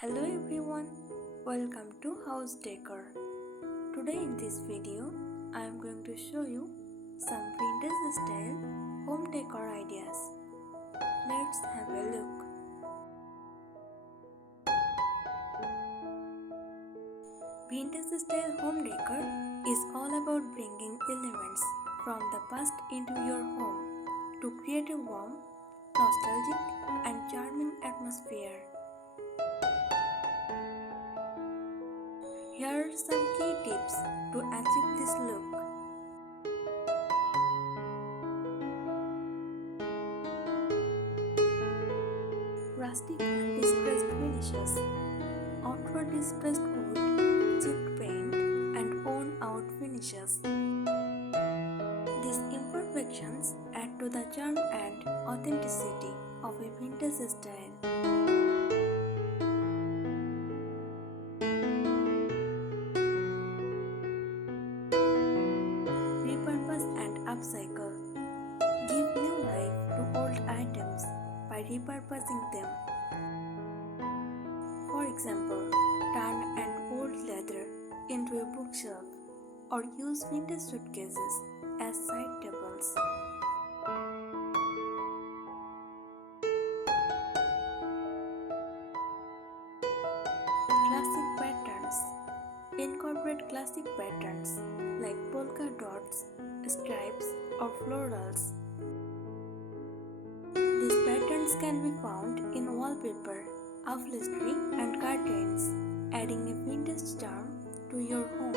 Hello everyone, welcome to House Decor. Today in this video, I am going to show you some vintage style home decor ideas. Let's have a look. Vintage style home decor is all about bringing elements from the past into your home to create a warm, nostalgic and charming atmosphere. Here are some key tips to achieve this look. Rustic and distressed finishes. Outward distressed wood, chipped paint and worn-out finishes. These imperfections add to the charm and authenticity of a vintage style. Repurpose and upcycle. Give new life to old items by repurposing them. For example, turn an old leather into a bookshelf or use vintage suitcases as side tables. Classic patterns. Incorporate classic patterns like polka dots, stripes, or florals. These patterns can be found in wallpaper, upholstery, and curtains, adding a vintage charm to your home.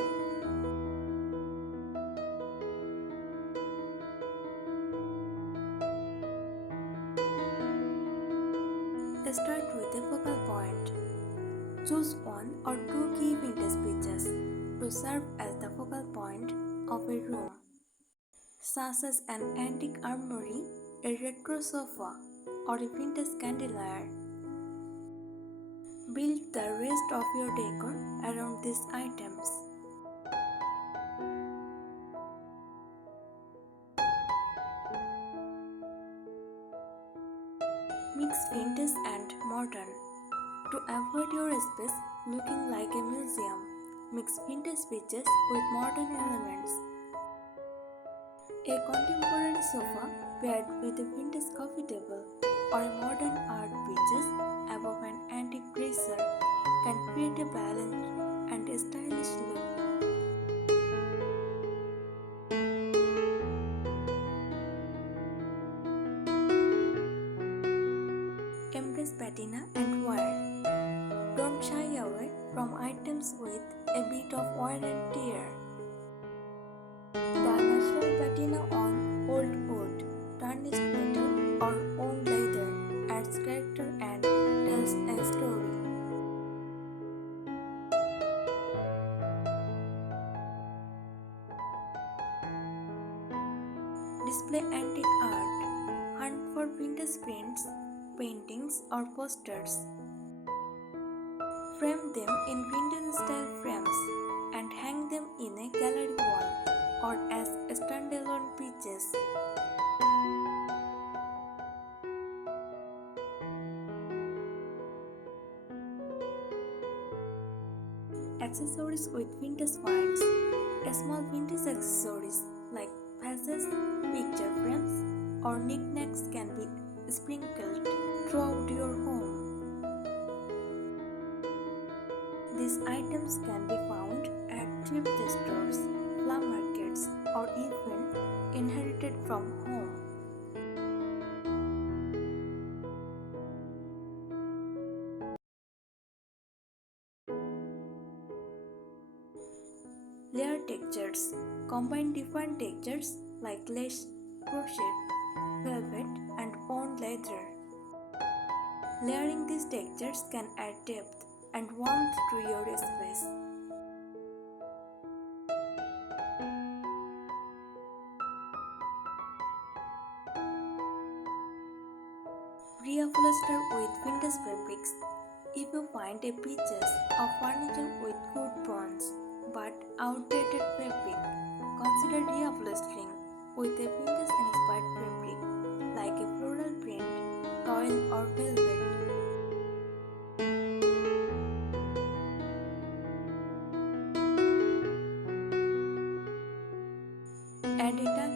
Start with a focal point. Choose one or two key vintage pieces to serve as the focal point of a room, such as an antique armory, a retro sofa, or a vintage chandelier. Build the rest of your decor around these items. Mix vintage and modern. To avoid your space looking like a museum, mix vintage pieces with modern elements. A contemporary sofa paired with a vintage coffee table or a modern art pieces above an antique dresser can create a balanced and a stylish look. Embrace patina and wear. Don't shy away from items with a bit of wear and tear. The natural patina on old wood, tarnished metal, or old leather adds character and tells a story. Display antique art. Hunt for vintage prints, paintings, or posters. Frame them in vintage style frames and hang them in a gallery wall or as standalone pieces. Accessories with vintage finds. Small vintage accessories like vases, picture frames, or knickknacks can be sprinkled throughout your home. These items can be found at thrift stores, flea markets, or even inherited from home. Layer textures. Combine different textures like lace, crochet, velvet, and worn leather. Layering these textures can add depth and warmth to your space. Reupholster with vintage fabrics. If you find a pieces of furniture with good bones but outdated fabric, consider reupholstering with a vintage inspired fabric like a floral print, toile or velvet.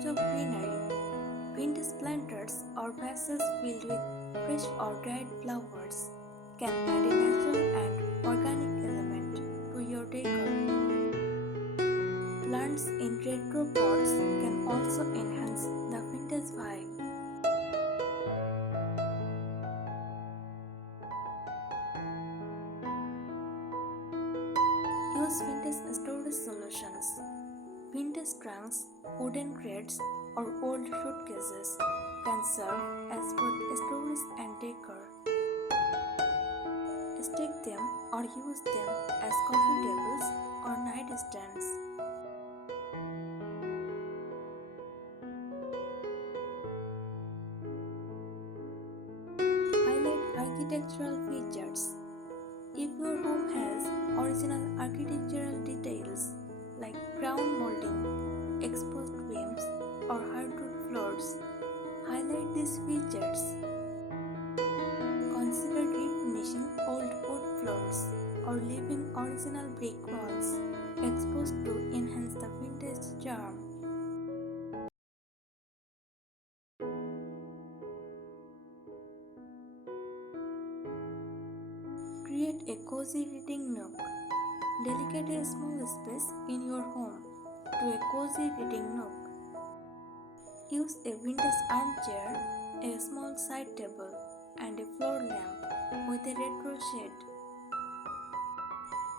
touch of greenery. Vintage planters or vases filled with fresh or dried flowers can add a natural and organic element to your decor. Plants in retro pots can also enhance the vintage vibe. Use vintage storage solutions. Vintage trunks, wooden crates, or old suitcases can serve as both storage and decor. Stick them or use them as coffee tables or nightstands. Highlight architectural features. If your home has original architectural details like crown molding, exposed beams, or hardwood floors, highlight these features. Consider refinishing old wood floors or leaving original brick walls exposed to enhance the vintage charm. Create a cozy reading nook. Dedicate a small space in your home to a cozy reading nook. Use a vintage armchair, a small side table, and a floor lamp with a retro shade.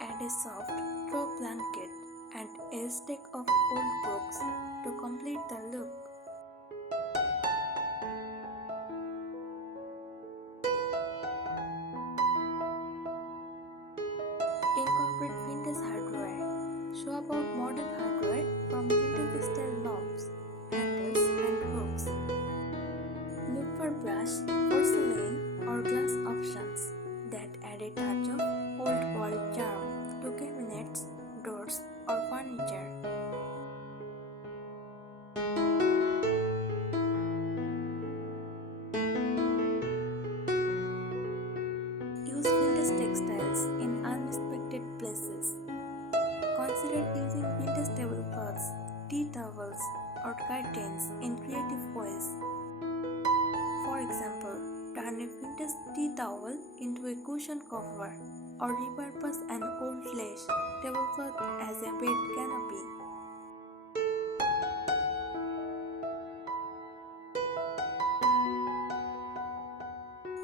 Add a soft throw blanket and a stack of old books to complete the look. Incorporate vintage hardware. Show about modern hardware from vintage style knobs, handles, and hooks. Look for brush, porcelain, or glass options that add a touch of old world charm to cabinets, doors, or furniture. Use vintage textiles in unexpected places. Consider using vintage tablecloths, tea towels, or curtains in creative ways. For example, turn a vintage tea towel into a cushion cover or repurpose an old lace tablecloth as a bed canopy.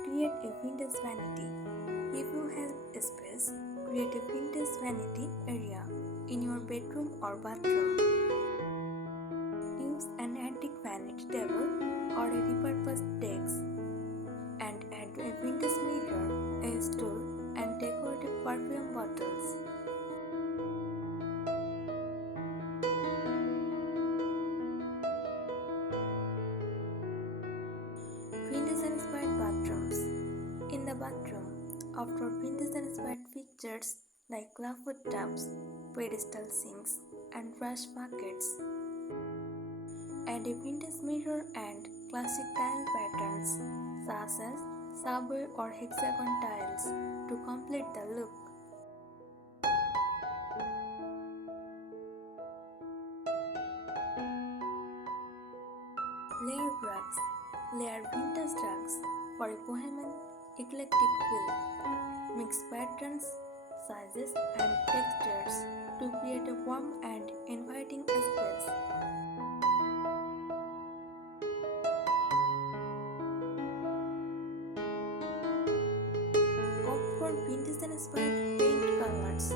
Create a vintage vanity. If you have a space, create a vintage vanity area in your bedroom or bathroom. Use an antique vanity table or a repurposed desk and add a vintage mirror, a stool, and decorative perfume bottles. Vintage-inspired bathrooms. In the bathroom, after vintage-inspired features like clawfoot tubs, pedestal sinks, and brush buckets, add a vintage mirror and classic tile patterns such as subway or hexagon tiles to complete the look. Layer rugs. Layer vintage rugs for a bohemian eclectic feel. Mix patterns, sizes, and textures to create a warm and inviting space. Opt for vintage-inspired paint colors.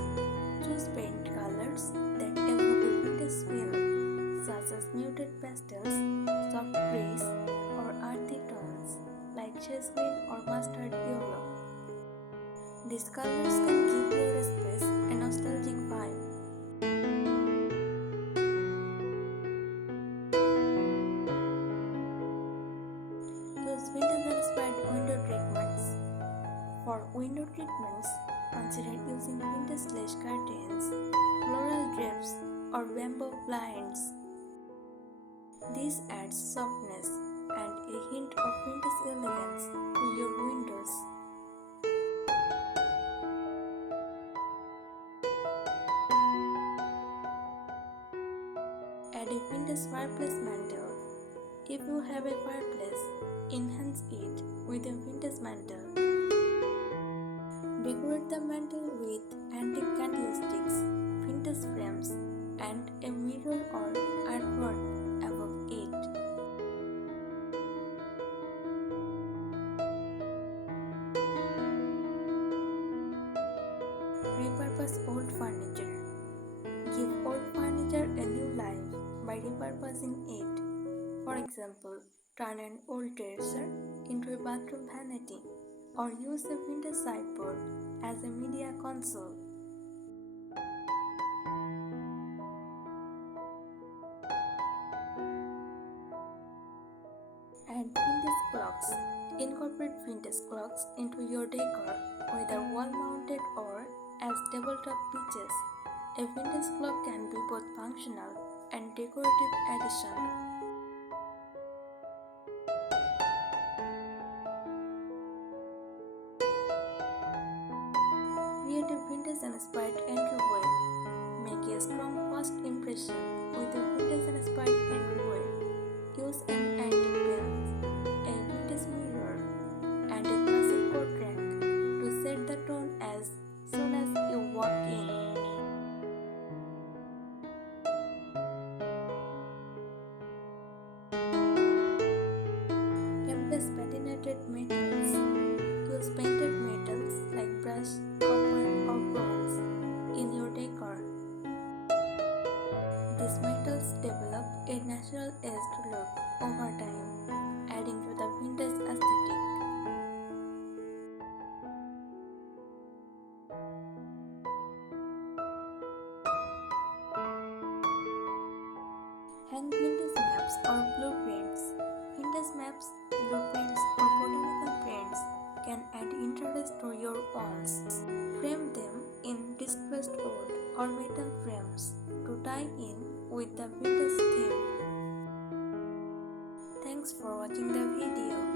Choose paint colors that evoke a vintage feel, such as muted pastels, soft grays, or earthy tones like jasmine or mustard yellow. These colors can give your space a nostalgic vibe. Use vintage-inspired window treatments. For window treatments, consider using vintage lace curtains, floral drapes, or bamboo blinds. This adds softness and a hint of vintage elegance to your windows. Add a A vintage fireplace mantle. If you have a fireplace, enhance it with a vintage mantle. Decorate the mantle with antique candlesticks, vintage frames, and a mirror or artwork above it. Repurpose old furniture. Give old furniture a new life by repurposing it. For example, turn an old dresser into a bathroom vanity or use a vintage sideboard as a media console. Add vintage clocks. Incorporate vintage clocks into your decor, whether wall-mounted or as tabletop pieces. A vintage clock can be both functional and decorative addition. Create a vintage-inspired entryway. Make a strong first impression with a vintage-inspired entryway. Use an antique bench, a vintage mirror, and a classic coat rack to set the tone as soon as you walk in. Embrace patinated metals. Use painted metals like brass, copper, or bronze in your decor. These metals develop a natural aged look over time, adding to the vintage aesthetic. Hang vintage maps or blueprints. Vintage maps, blueprints, or botanical prints can add interest to your walls. Frame them in distressed wood or metal frames to tie in with the vintage theme. Thanks for watching the video.